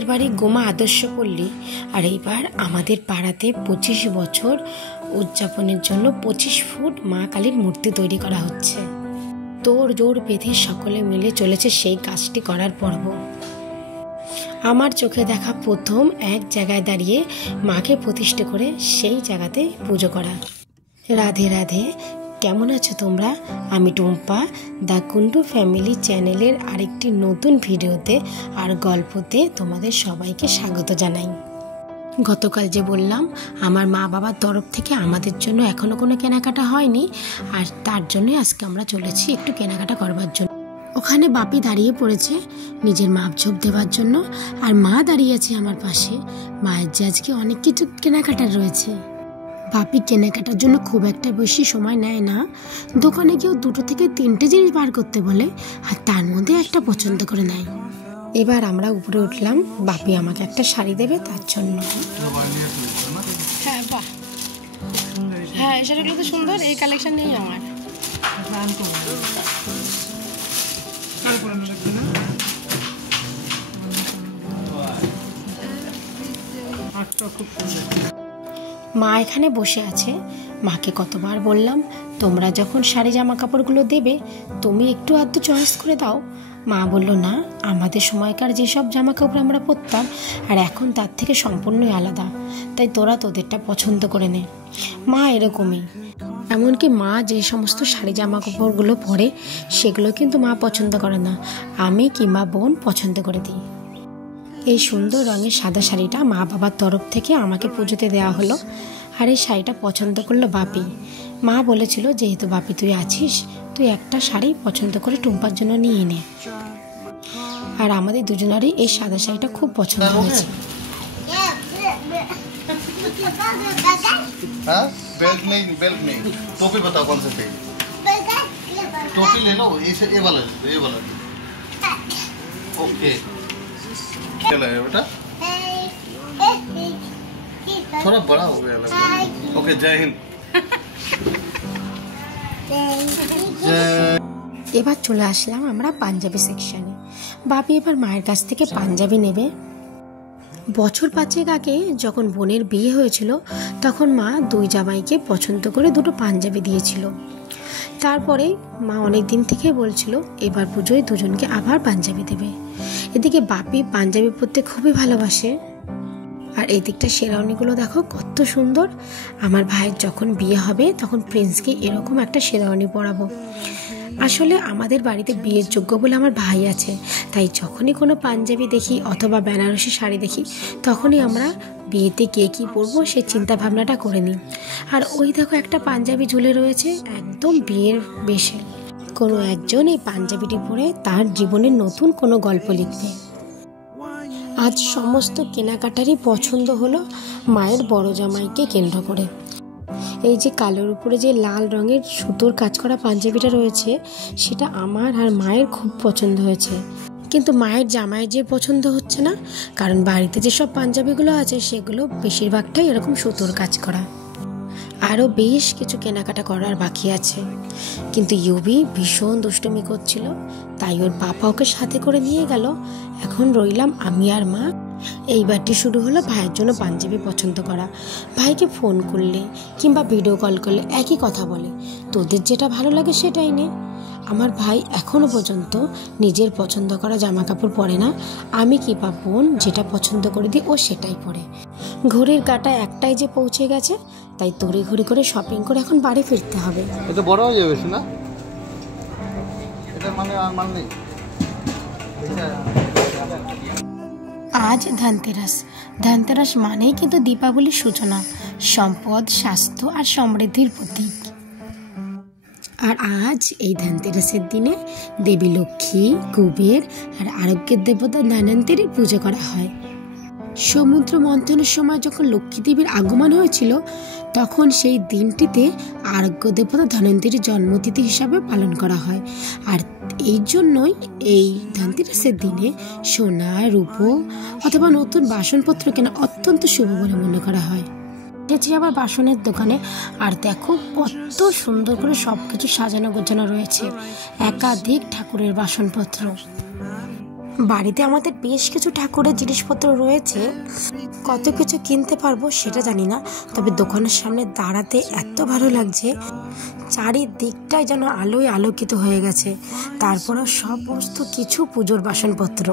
আমাদের বাড়ি গোমা আদর্শ পল্লী। আর এইবার আমাদের পাড়াতে 25 বছর উদযাপনের জন্য 25 ফুট মা কালীর মূর্তি তৈরি করা হচ্ছে। তোড় জোড় বেঁধে সকলে মিলে চলেছে সেই কাজটি করার পর্ব। আমার চোখে দেখা প্রথম এক জায়গায় দাঁড়িয়ে মাকে প্রতিষ্ঠা করে সেই জায়গাতে পুজো করা। রাধে রাধে, কেমন আছো তোমরা? আমি টুম্পা, দ্য কুন্ডু ফ্যামিলি চ্যানেলের আরেকটি নতুন ভিডিওতে আর গল্পতে তোমাদের সবাইকে স্বাগত জানাই। গতকাল যে বললাম আমার মা বাবার তরফ থেকে আমাদের জন্য এখনো কোনো কেনাকাটা হয়নি, আর তার জন্যই আজকে আমরা চলেছি একটু কেনাকাটা করবার জন্য। ওখানে বাপি দাঁড়িয়ে পড়েছে নিজের মাপঝোপ দেওয়ার জন্য, আর মা দাঁড়িয়ে আছে আমার পাশে। মায়ের যে আজকে অনেক কিছু কেনাকাটার রয়েছে। বাপি কেনাকাটার জন্য খুব একটা বেশি সময় নেয় না, দোকানে কেউ 2 থেকে 3টে জিনিস বার করতে বলে, আর তার মধ্যে একটা পছন্দ করে নেয়। এবার আমরা উপরে উঠলাম, বাপি আমাকে একটা শাড়ি দেবে তার জন্য। হ্যাঁ বাহ, হ্যাঁ এই শাড়িগুলো তো সুন্দর, এই কালেকশন নেই আমার। মা এখানে বসে আছে। মাকে কতবার বললাম তোমরা যখন শাড়ি জামা কাপড়গুলো দেবে তুমি একটু আধটু চয়েস করে দাও। মা বলল না, আমাদের সময়কার যেসব জামা কাপড় আমরা পরতাম আর এখন তার থেকে সম্পূর্ণই আলাদা, তাই তোরা তোদেরটা পছন্দ করে নে। মা এরকমই, এমনকি মা যে সমস্ত শাড়ি জামা কাপড়গুলো পরে সেগুলো কিন্তু মা পছন্দ করে না, আমি কিংবা বোন পছন্দ করে দিই। এই সুন্দর রঙের সাদা শাড়িটা মা বাবার তরফ থেকে আমাকে পুজোতে দেওয়া হলো, আর এই শাড়িটা পছন্দ করলো বাপি। মা বলেছিল যেহেতু বাপি তুই আছিস, তুই একটা শাড়ি পছন্দ করে টুম্পার জন্য নিয়ে নে। আর আমাদের দুজনেরই এই সাদা শাড়িটা খুব পছন্দ হয়েছে। बेल्ट नहीं टोपी बताओ कौन सा चाहिए? टोपी ले लो, ये वाला ओके। क्या लगा बेटा? थोड़ा बड़ा हो गया लग रहा है। ओके, जय हिंद। এবার চলে আসলাম আমরা পাঞ্জাবি সেকশনে। বাপি এবার মায়ের কাছ থেকে পাঞ্জাবি নেবে। বছর 5 আগে যখন বোনের বিয়ে হয়েছিল তখন মা 2 জামাইকে পছন্দ করে 2টো পাঞ্জাবি দিয়েছিল। তারপরে মা অনেক দিন থেকে বলছিল এবার পুজোয় দুজনকে আবার পাঞ্জাবি দেবে। এদিকে বাপি পাঞ্জাবি পরতে খুবই ভালোবাসে। আর এই দিকটা শেরওয়ানিগুলো দেখো কত সুন্দর। আমার ভাইয়ের যখন বিয়ে হবে তখন প্রিন্সকে এরকম একটা শেরওয়ানি পরাবো। আসলে আমাদের বাড়িতে বিয়ের যোগ্য বলে আমার ভাই আছে, তাই যখনই কোনো পাঞ্জাবি দেখি অথবা বেনারসি শাড়ি দেখি তখনই আমরা বিয়েতে কে কী পরবো সে চিন্তা ভাবনাটা করে নিই। আর ওই দেখো একটা পাঞ্জাবি ঝুলে রয়েছে একদম বিয়ের বেশে। কোনো একজন এই পাঞ্জাবিটি পরে তার জীবনের নতুন কোনো গল্প লিখবে। আজ সমস্ত কেনাকাটারই পছন্দ হলো মায়ের বড় জামাইকে কেন্দ্র করে। এই যে কালোর উপরে যে লাল রঙের সুতোর কাজ করা পাঞ্জাবিটা রয়েছে সেটা আমার আর মায়ের খুব পছন্দ হয়েছে, কিন্তু মায়ের জামাইয়ের যে পছন্দ হচ্ছে না, কারণ বাড়িতে যেসব পাঞ্জাবিগুলো আছে সেগুলো বেশিরভাগটাই এরকম সুতোর কাজ করা। আরও বেশ কিছু কেনাকাটা করার বাকি আছে, কিন্তু ইউবি ভীষণ দুষ্টুমি করছিল, তাই ওর বাবা ওকে সাথে করে নিয়ে গেল। এখন রইলাম আমি আর মা। এইবারটি শুরু হলো ভাইয়ের জন্য পাঞ্জাবি পছন্দ করা। ভাইকে ফোন করলে কিংবা ভিডিও কল করলে একই কথা বলে, তোদের যেটা ভালো লাগে সেটাই নে। আমার ভাই এখনো পর্যন্ত নিজের পছন্দ করা জামা কাপড় পরে না, আমি কিংবা বোন যেটা পছন্দ করে দিই ও সেটাই পরে। ঘড়ির কাঁটা একটাই যে পৌঁছে গেছে, তাই তড়িঘড়ি করে শপিং করে এখন বাড়ি ফিরতে হবে। এটা বড় হয়ে যাবে না, এটা মানে আর মানে নেই। আজ ধনতেরাস। ধনতেরাস মানেই কিন্তু দীপাবলির সূচনা, সম্পদ, স্বাস্থ্য আর সমৃদ্ধির প্রতীক। আর আজ এই ধনতেরাসের দিনে দেবী লক্ষ্মী, কুবের আর আরোগ্যের দেবতা ধন্বন্তরীর পুজো করা হয়। সমুদ্র মন্থনের সময় যখন লক্ষ্মী দেবীর আগমন হয়েছিল তখন সেই দিনটিতে আরোগ্য দেবতা ধন্বন্তরীর জন্মতিথি হিসাবে পালন করা হয়। আর এই জন্যই এই ধনতেরাসের দিনে সোনা, রূপো অথবা নতুন বাসনপত্র কেনা অত্যন্ত শুভ বলে মনে করা হয়। গেছি আবার বাসনের দোকানে, আর দেখো কত সুন্দর করে সব কিছু সাজানো গোছানো রয়েছে, একাধিক ঠাকুরের বাসনপত্র। বাড়িতে আমাদের বেশ কিছু ঠাকুরের জিনিসপত্র রয়েছে, কত কিছু কিনতে পারবো সেটা জানি না, তবে দোকানের সামনে দাঁড়াতে এত ভালো লাগছে, চারিদিকটাই যেন আলোয় আলোকিত হয়ে গেছে। তারপরেও সমস্ত কিছু পুজোর বাসনপত্র,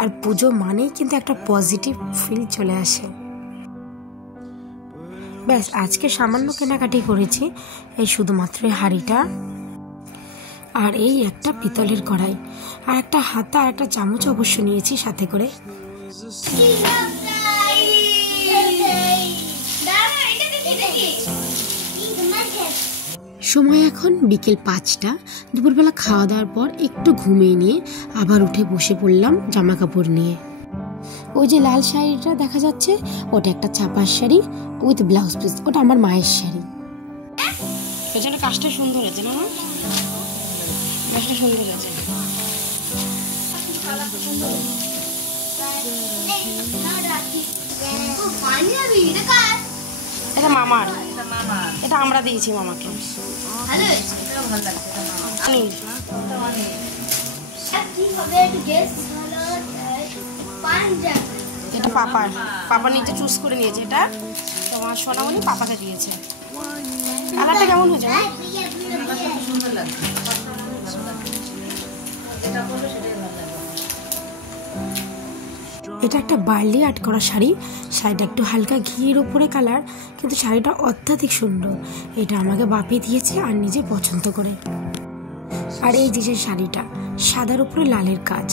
আর পুজো মানেই কিন্তু একটা পজিটিভ ফিল চলে আসে। ব্যাস আজকে সামান্য কেনাকাটি করেছি, এই শুধুমাত্র হাঁড়িটা আর এই একটা পিতলের কড়াই আর একটা হাতা আর একটা চামচ অবশ্য নিয়েছি সাথে করে। সময় এখন বিকেল 5টা। দুপুরবেলা খাওয়া দাওয়ার পর একটু ঘুমিয়ে নিয়ে আবার উঠে বসে পড়লাম জামা কাপড় নিয়ে। ওই যে লাল শাড়িটা দেখা যাচ্ছে, ওটা একটা ছাপার শাড়ি উইথ ব্লাউজ পিস, ওটা আমার মায়ের শাড়ি। পেছনে কাজটা সুন্দর আছে না, কাজটা সুন্দর আছে। এটা মামার, এটা আমরা দিয়েছি মামাকে। এটা পাপার, পাপা নিজে চুজ করে নিয়েছে, এটা তোমার সোনামণি পাপাকে দিয়েছে। কালারটা কেমন হয়েছে? এটা একটা বার্লি আর্ট করা শাড়ি, শাড়িটা একটু হালকা ঘিয়ের উপরে কালার, কিন্তু শাড়িটা অত্যাধিক সুন্দর। এটা আমাকে বাপি দিয়েছে আর নিজে পছন্দ করে। আর এই যে শাড়িটা সাদার উপরে লালের কাজ,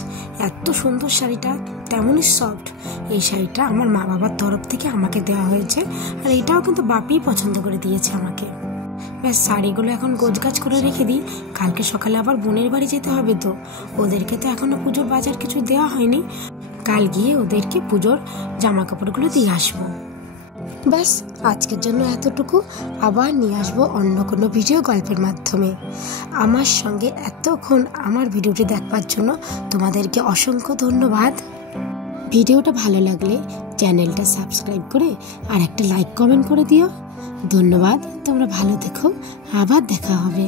এত সুন্দর শাড়িটা, তেমনই সফট। এই শাড়িটা আমার মা বাবার তরফ থেকে আমাকে দেওয়া হয়েছে, আর এটাও কিন্তু বাপি পছন্দ করে দিয়েছে আমাকে। ব্যাস শাড়িগুলো এখন গোছগাছ করে রেখে দিই, কালকে সকালে আবার বোনের বাড়ি যেতে হবে, তো ওদেরকে তো এখনো পুজোর বাজার কিছু দেওয়া হয়নি, কাল গিয়ে ওদেরকে পুজোর জামা কাপড়গুলো দিয়ে আসবো। ব্যাস আজকের জন্য এতটুকু, আবার নিয়ে আসবো অন্য কোনো ভিডিও গল্পের মাধ্যমে। আমার সঙ্গে এতক্ষণ আমার ভিডিওটি দেখবার জন্য তোমাদেরকে অসংখ্য ধন্যবাদ। ভিডিওটা ভালো লাগলে চ্যানেলটা সাবস্ক্রাইব করে আর একটা লাইক কমেন্ট করে দিও। ধন্যবাদ, তোমরা ভালো থেকো, আবার দেখা হবে।